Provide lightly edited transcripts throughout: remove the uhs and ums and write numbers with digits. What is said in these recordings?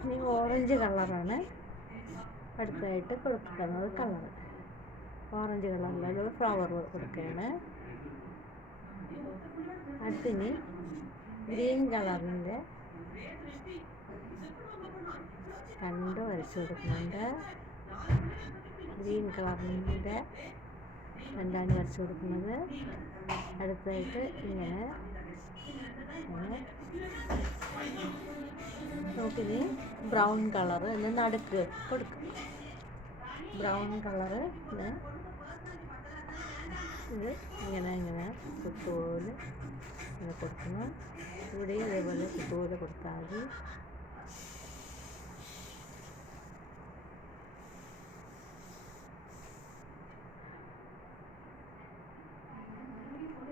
ഇനി ഓറഞ്ച് കളറാണ് അടുത്തായിട്ട് കൊടുക്കുന്നത്. ഓറഞ്ച് കളറിലുള്ള ഫ്ലവർ കൊടുക്കുകയാണ്. അടുത്തിനി ഗ്രീൻ കളറിൻ്റെ രണ്ട് വരച്ച് കൊടുക്കുന്നുണ്ട്. ഗ്രീൻ കളറിൻ്റെ രണ്ടാണ് വരച്ച് കൊടുക്കുന്നത്. അടുത്തായിട്ട് ഇങ്ങനെ നമുക്കിനി ബ്രൗൺ കളറ് എന്ന് നടുക്ക് കൊടുക്കും. ബ്രൗൺ കളറ് ഇത് ഇങ്ങനെ കുത്തുപോലെ ഇങ്ങനെ കൊടുക്കണം. ഇവിടെയും അതേപോലെ കുത്തുപോലെ കൊടുത്താൽ മതി.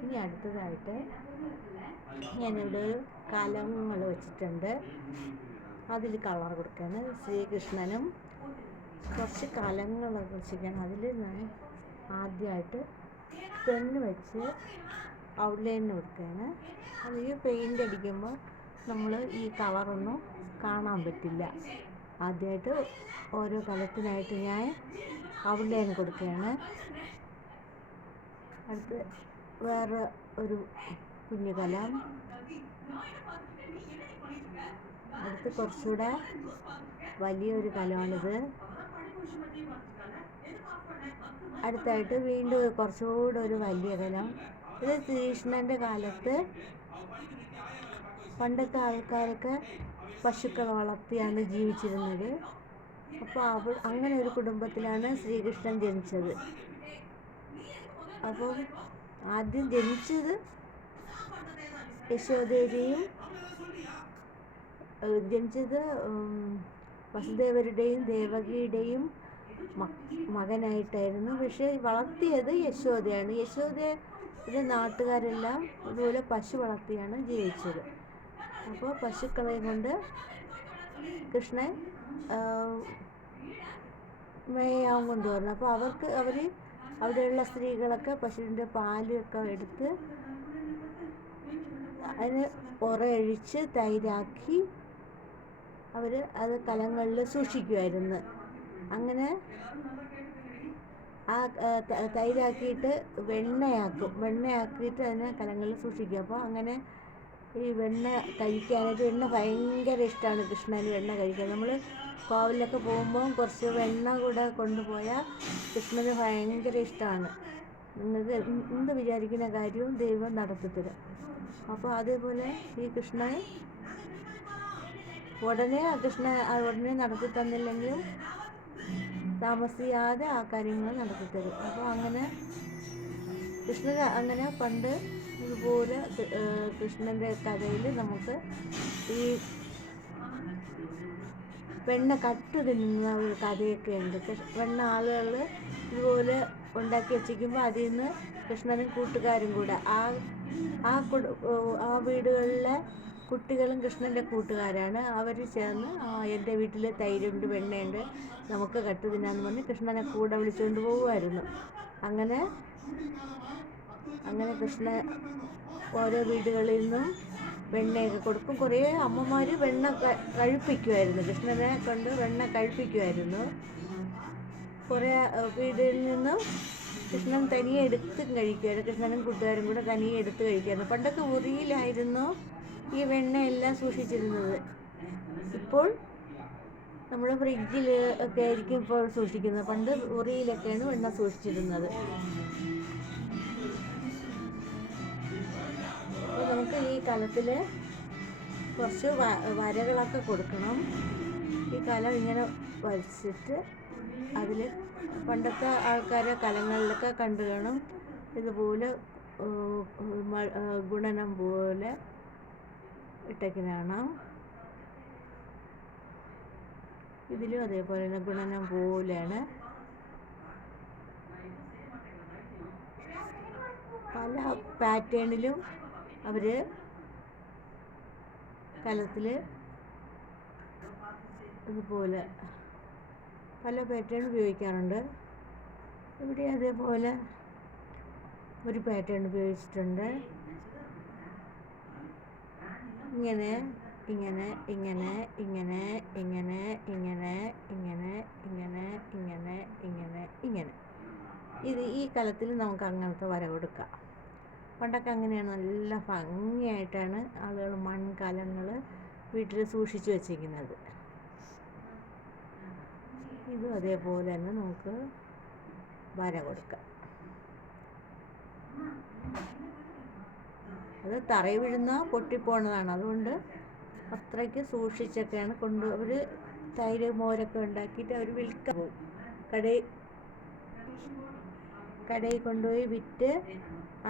ഇനി അടുത്തതായിട്ട് ഞാനിവിടെ കലങ്ങൾ വെച്ചിട്ടുണ്ട്. അതിൽ കളർ കൊടുക്കുകയാണ്. ശ്രീകൃഷ്ണനും കുറച്ച് കലങ്ങളൊക്കെ വെച്ചിരിക്കുകയാണ്. അതിൽ ഞാൻ ആദ്യമായിട്ട് പെണ്ണ് വെച്ച് ഔട്ട്ലൈൻ കൊടുക്കുകയാണ്. അതിൽ പെയിൻ്റ് അടിക്കുമ്പോൾ നമ്മൾ ഈ കളറൊന്നും കാണാൻ പറ്റില്ല. ആദ്യമായിട്ട് ഓരോ കലത്തിനായിട്ട് ഞാൻ ഔട്ട്ലൈൻ കൊടുക്കുകയാണ്. അടുത്ത് വേറെ ഒരു കുഞ്ഞു കലം, അടുത്ത് കുറച്ചുകൂടെ വലിയൊരു കലമാണിത്. അടുത്തായിട്ട് വീണ്ടും കുറച്ചുകൂടെ ഒരു വലിയ കലം. ഇത് ശ്രീകൃഷ്ണൻ്റെ കാലത്ത് പണ്ടത്തെ ആൾക്കാരൊക്കെ പശുക്കളെ വളർത്തിയാണ് ജീവിച്ചിരുന്നത്. അപ്പോൾ അങ്ങനെ ഒരു കുടുംബത്തിലാണ് ശ്രീകൃഷ്ണൻ ജനിച്ചത്. അപ്പം ആദ്യം ജനിച്ചത് യശോദയുടെയും വസുദേവരുടെയും ദേവകിയുടെയും മകനായിട്ടായിരുന്നു. പക്ഷേ വളർത്തിയത് യശോദയാണ്. യശോദയുടെ നാട്ടുകാരെല്ലാം ഇതുപോലെ പശു വളർത്തിയാണ് ജീവിച്ചത്. അപ്പോൾ പശുക്കളെ കൊണ്ട് കൃഷ്ണൻ മേയാൻ കൊണ്ടുവരണം. അപ്പോൾ അവർ അവിടെയുള്ള സ്ത്രീകളൊക്കെ പശുവിൻ്റെ പാലൊക്കെ എടുത്ത് അതിന് ഉറയഴിച്ച് തൈരാക്കി അവർ അത് കലങ്ങളിൽ സൂക്ഷിക്കുമായിരുന്നു. അങ്ങനെ ആ തൈരാക്കിയിട്ട് വെണ്ണയാക്കിയിട്ട് അതിനെ കലങ്ങളിൽ സൂക്ഷിക്കും. അപ്പോൾ അങ്ങനെ ഈ വെണ്ണ കഴിക്കാനായിട്ട് വെണ്ണ ഭയങ്കര ഇഷ്ടമാണ് കൃഷ്ണന്. വെണ്ണ കഴിക്കാൻ നമ്മൾ കോവിലൊക്കെ പോകുമ്പോൾ കുറച്ച് വെണ്ണ കൂടെ കൊണ്ടുപോയാൽ കൃഷ്ണന് ഭയങ്കര ഇഷ്ടമാണ്. നിങ്ങൾക്ക് എന്ത് വിചാരിക്കുന്ന കാര്യവും ദൈവം നടത്തിത്തരും. അപ്പോൾ അതേപോലെ ഈ കൃഷ്ണൻ ഉടനെ നടത്തി തന്നില്ലെങ്കിലും താമസിയാതെ ആ കാര്യങ്ങൾ നടത്തിത്തരും. അപ്പോൾ അങ്ങനെ കൃഷ്ണൻ അങ്ങനെ പണ്ട് ഇതുപോലെ കൃഷ്ണൻ്റെ കഥയിൽ നമുക്ക് ഈ വെണ്ണ കട്ട് തിന്നുന്ന ഒരു കഥയൊക്കെ ഉണ്ട്. വെണ്ണ ആളുകൾ ഇതുപോലെ ഉണ്ടാക്കി വെച്ചിരിക്കുമ്പോൾ അതിൽ നിന്ന് കൃഷ്ണനും കൂട്ടുകാരും കൂടെ ആ വീടുകളിലെ കുട്ടികളും കൃഷ്ണൻ്റെ കൂട്ടുകാരാണ്. അവർ ചേർന്ന് എൻ്റെ വീട്ടിൽ തൈരുണ്ട്, വെണ്ണയുണ്ട്, നമുക്ക് കട്ട് തിന്നാന്ന് പറഞ്ഞ് കൃഷ്ണനെ കൂടെ വിളിച്ചുകൊണ്ട് പോകുമായിരുന്നു. അങ്ങനെ കൃഷ്ണൻ ഓരോ വീടുകളിൽ നിന്നും വെണ്ണയൊക്കെ കൊടുക്കും. കുറേ അമ്മമാർ വെണ്ണ കഴിപ്പിക്കുമായിരുന്നു. കൃഷ്ണനെ കൊണ്ട് വെണ്ണ കഴിപ്പിക്കുമായിരുന്നു. കുറേ വീടുകളിൽ നിന്നും കൃഷ്ണൻ തനിയെ എടുത്തും കഴിക്കുമായിരുന്നു. കൃഷ്ണനും കൂട്ടുകാരും കൂടെ തനിയെ എടുത്ത് കഴിക്കുമായിരുന്നു. പണ്ടൊക്കെ ഉറിയിലായിരുന്നു ഈ വെണ്ണയെല്ലാം സൂക്ഷിച്ചിരുന്നത്. ഇപ്പോൾ നമ്മൾ ഫ്രിഡ്ജിൽ ഒക്കെ ആയിരിക്കും ഇപ്പോൾ സൂക്ഷിക്കുന്നത്. പണ്ട് ഉറിയിലൊക്കെയാണ് വെണ്ണ സൂക്ഷിച്ചിരുന്നത്. അപ്പോൾ നമുക്ക് ഈ കലത്തിൽ കുറച്ച് വരകളൊക്കെ കൊടുക്കണം. ഈ കലം ഇങ്ങനെ വരച്ചിട്ട് അതിൽ പണ്ടത്തെ ആൾക്കാരെ കലങ്ങളിലൊക്കെ കണ്ടു കാണും. ഇതുപോലെ ഗുണനം പോലെ ഇട്ടേക്കുന്നതാണ്. ഇതിലും അതേപോലെ തന്നെ ഗുണനം പോലെയാണ്. പല പാറ്റേണിലും അവർ കലത്തിൽ ഇതുപോലെ പല പാറ്റേൺ ഉപയോഗിക്കാറുണ്ട്. ഇവിടെ അതേപോലെ ഒരു പാറ്റേൺ ഉപയോഗിച്ചിട്ടുണ്ട്. ഇങ്ങനെ ഇങ്ങനെ ഇങ്ങനെ ഇങ്ങനെ ഇങ്ങനെ ഇങ്ങനെ ഇങ്ങനെ ഇങ്ങനെ ഇങ്ങനെ ഇങ്ങനെ ഇങ്ങനെ ഇത് ഈ കലത്തിൽ നമുക്ക് അങ്ങനത്തെ വര കൊടുക്കാം. പണ്ടൊക്കെ അങ്ങനെയാണ്, നല്ല ഭംഗിയായിട്ടാണ് ആളുകൾ മൺകലങ്ങൾ വീട്ടിൽ സൂക്ഷിച്ചു വച്ചിരിക്കുന്നത്. ഇതും അതേപോലെ തന്നെ നമുക്ക് വര കൊടുക്കാം. അത് തറയിൽ വീഴുന്ന പൊട്ടിപ്പോണതാണ്. അതുകൊണ്ട് അത്രയ്ക്ക് സൂക്ഷിച്ചൊക്കെയാണ് അവർ തൈര് മോരൊക്കെ ഉണ്ടാക്കിയിട്ട് അവർ വിൽക്കാൻ പോകും. കടയിൽ കൊണ്ടുപോയി വിറ്റ്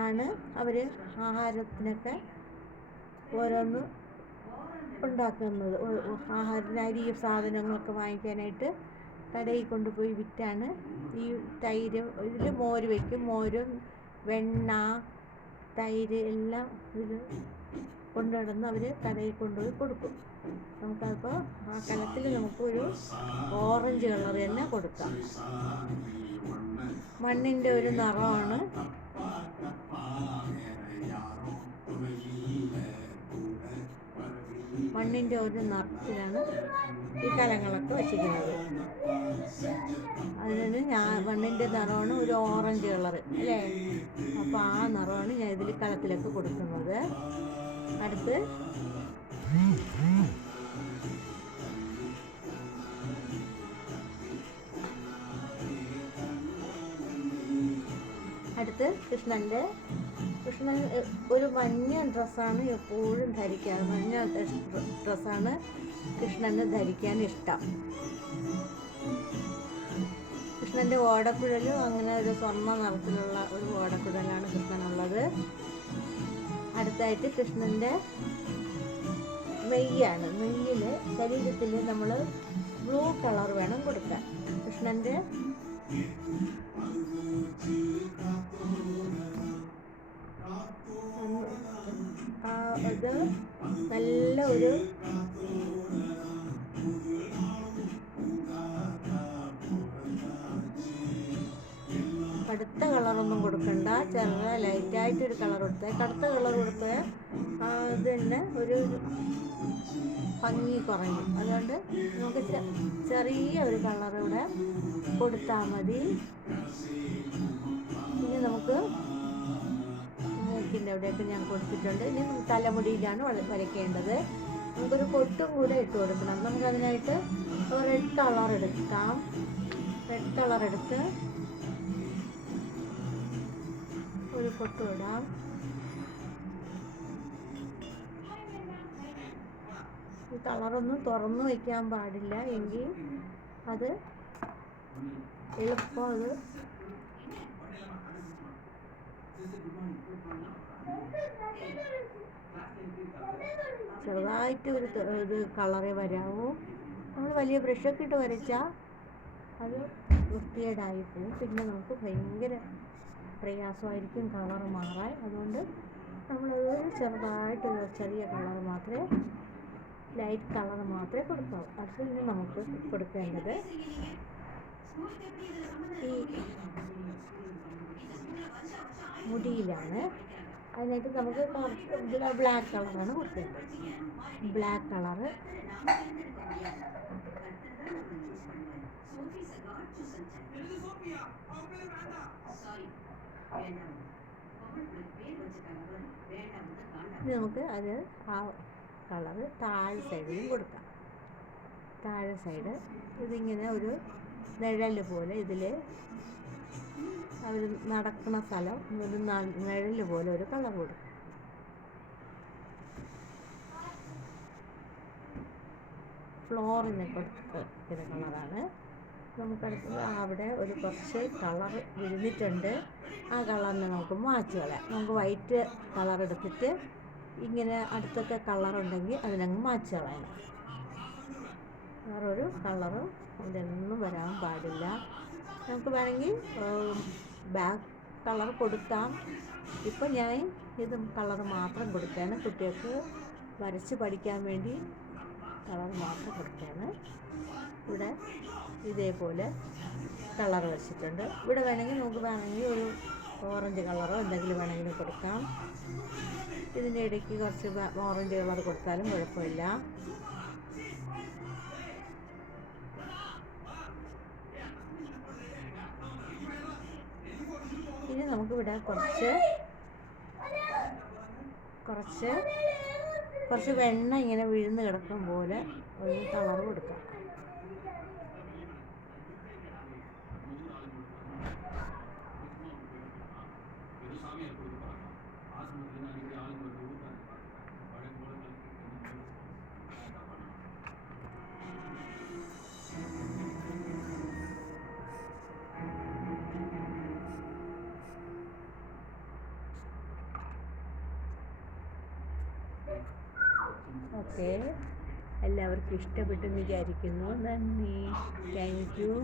ആണ് അവർ ആഹാരത്തിനൊക്കെ ഓരോന്ന് ഉണ്ടാക്കുന്നത്. ആഹാരത്തിന് അരി സാധനങ്ങളൊക്കെ വാങ്ങിക്കാനായിട്ട് കടയിൽ കൊണ്ടുപോയി വിറ്റാണ് ഈ തൈര്. ഇതിൽ മോര് വയ്ക്കും. മോരും വെണ്ണ തൈര് എല്ലാം ഇതിൽ കൊണ്ടുനടന്ന് അവർ കടയിൽ കൊണ്ടുപോയി കൊടുക്കും. നമുക്കപ്പോൾ ആ കലത്തിൽ നമുക്കൊരു ഓറഞ്ച് കളർ തന്നെ കൊടുക്കാം. മണ്ണിൻ്റെ ഒരു നിറമാണ്. മണ്ണിൻ്റെ ഒരു നിറത്തിലാണ് ഈ കലങ്ങളൊക്കെ വച്ചിരിക്കുന്നത്. അതിന് മണ്ണിൻ്റെ നിറമാണ് ഒരു ഓറഞ്ച് കളർ അല്ലേ. അപ്പോൾ ആ നിറമാണ് ഞാൻ ഇതിൽ കലത്തിലൊക്കെ കൊടുക്കുന്നത്. അടുത്ത് കൃഷ്ണൻ ഒരു മഞ്ഞ ഡ്രസ്സാണ് എപ്പോഴും ധരിക്കാറ്. മഞ്ഞ ഡ്രസ്സാണ് കൃഷ്ണന് ധരിക്കാൻ ഇഷ്ടം. കൃഷ്ണൻ്റെ ഓടക്കുഴലും അങ്ങനെ ഒരു സ്വർണ്ണ നിറത്തിലുള്ള ഒരു ഓടക്കുഴലാണ് കൃഷ്ണനുള്ളത്. അടുത്തായിട്ട് കൃഷ്ണൻ്റെ നെയ്യാണ്. നെയ്യിൽ ശരീരത്തിൽ നമ്മൾ ബ്ലൂ കളർ വേണം കൊടുക്കാൻ. കൃഷ്ണൻ്റെ അത് നല്ല ഒരു കടുത്ത കളറൊന്നും കൊടുക്കണ്ട. ചെറിയ ലൈറ്റായിട്ടൊരു കളർ കൊടുത്തേ. കടുത്ത കളർ കൊടുത്തേ അത് തന്നെ ഒരു ഭംഗി കുറഞ്ഞു. അതുകൊണ്ട് നമുക്ക് ചെറിയ ഒരു കളർ ഇവിടെ കൊടുത്താൽ മതി. ഇനി നമുക്ക് മൂക്കിൻ്റെ അവിടെയൊക്കെ ഞാൻ കൊടുത്തിട്ടുണ്ട്. ഇനി തലമുടിയിലാണ് വരയ്ക്കേണ്ടത്. നമുക്കൊരു പൊട്ടും കൂടെ ഇട്ട് കൊടുക്കണം. നമുക്കതിനായിട്ട് റെഡ് കളർ എടുക്കാം. റെഡ് കളർ എടുത്ത് ഒരു പൊട്ട് ഇടാം. ഈ കളറൊന്നും തുറന്നു വയ്ക്കാൻ പാടില്ല, എങ്കിൽ അത് എളുപ്പം അത് ചെറുതായിട്ട് ഒരു കളറേ വരാവൂ. നമ്മൾ വലിയ ബ്രഷൊക്കെ ഇട്ട് വരച്ചാൽ അത് വൃത്തികേടായി പോകും. പിന്നെ നമുക്ക് ഭയങ്കര പ്രയാസമായിരിക്കും കളർ മാറാൻ. അതുകൊണ്ട് നമ്മളൊരു ചെറുതായിട്ടൊരു ചെറിയ കളർ മാത്രമേ, ലൈറ്റ് കളർ മാത്രമേ കൊടുക്കാവൂ. അതിൽ നിന്ന് നമുക്ക് കൊടുക്കേണ്ടത് ഈ മുടിയിലാണ്. അതിനായിട്ട് നമുക്ക് ബ്ലാക്ക് കളറാണ് കൊടുക്കേണ്ടത്. ബ്ലാക്ക് കളറ് നമുക്ക് അത് ആ കളറ് താഴെ സൈഡിലും കൊടുക്കാം. താഴെ സൈഡ് ഇതിങ്ങനെ ഒരു നിഴൽ പോലെ, ഇതിൽ അവർ നടക്കുന്ന സ്ഥലം ഒരു നിഴൽ പോലെ ഒരു കളർ കൊടുക്കും. ഫ്ലോറിന് കൊടുക്കുന്ന കളറാണ്. നമുക്കടുത്തത് അവിടെ ഒരു കുറച്ച് കളർ വിഴുന്നിട്ടുണ്ട്. ആ കളറിനെ നമുക്ക് മാച്ച് കളയാം. നമുക്ക് വൈറ്റ് കളർ എടുത്തിട്ട് ഇങ്ങനെ അടുത്തൊക്കെ കളറുണ്ടെങ്കിൽ അതിനങ്ങ് മാച്ച് കളയണം. വേറൊരു കളറും ഇതൊന്നും വരാൻ പാടില്ല. നമുക്ക് വേണമെങ്കിൽ ബാക്ക് കളർ കൊടുക്കാം. ഇപ്പം ഞാൻ ഇത് കളർ മാത്രം കൊടുക്കുകയാണ്. കുട്ടികൾക്ക് വരച്ച് പഠിക്കാൻ വേണ്ടി കളർ മാത്രം കൊടുക്കുകയാണ്. ഇവിടെ ഇതേപോലെ കളർ വെച്ചിട്ടുണ്ട്. ഇവിടെ വേണമെങ്കിൽ നമുക്ക് വേണമെങ്കിൽ ഒരു ഓറഞ്ച് കളറോ എന്തെങ്കിലും വേണമെങ്കിലും കൊടുക്കാം. ഇതിൻ്റെ ഇടയ്ക്ക് കുറച്ച് ഓറഞ്ച് കളർ കൊടുത്താലും കുഴപ്പമില്ല. ഇനി നമുക്കിവിടെ കുറച്ച് വെണ്ണ ഇങ്ങനെ വിഴുന്ന് കിടക്കും പോലെ ഒരു കളർ കൊടുക്കാം. ഓക്കെ, എല്ലാവർക്കും ഇഷ്ടപ്പെട്ടെന്ന് വിചാരിക്കുന്നു. നന്ദി, താങ്ക് യു.